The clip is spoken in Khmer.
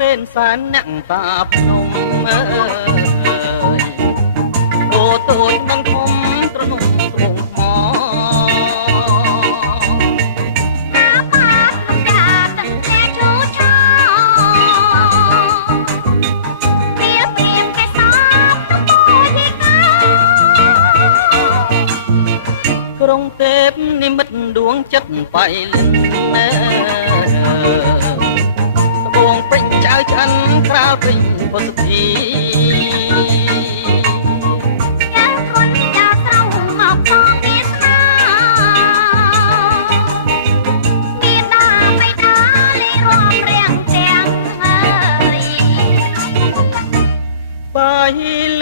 រេនសានអ្នកតាភ្នំអើយអូតូចនឹងធំត្រនំទ្រង់ថ្មក្រុងទេពនិមិត្តដួងចិត្តបៃលិនត្បូងពេជ្រចៅឆ្អិនក្រាលពេញពុទ្ធធី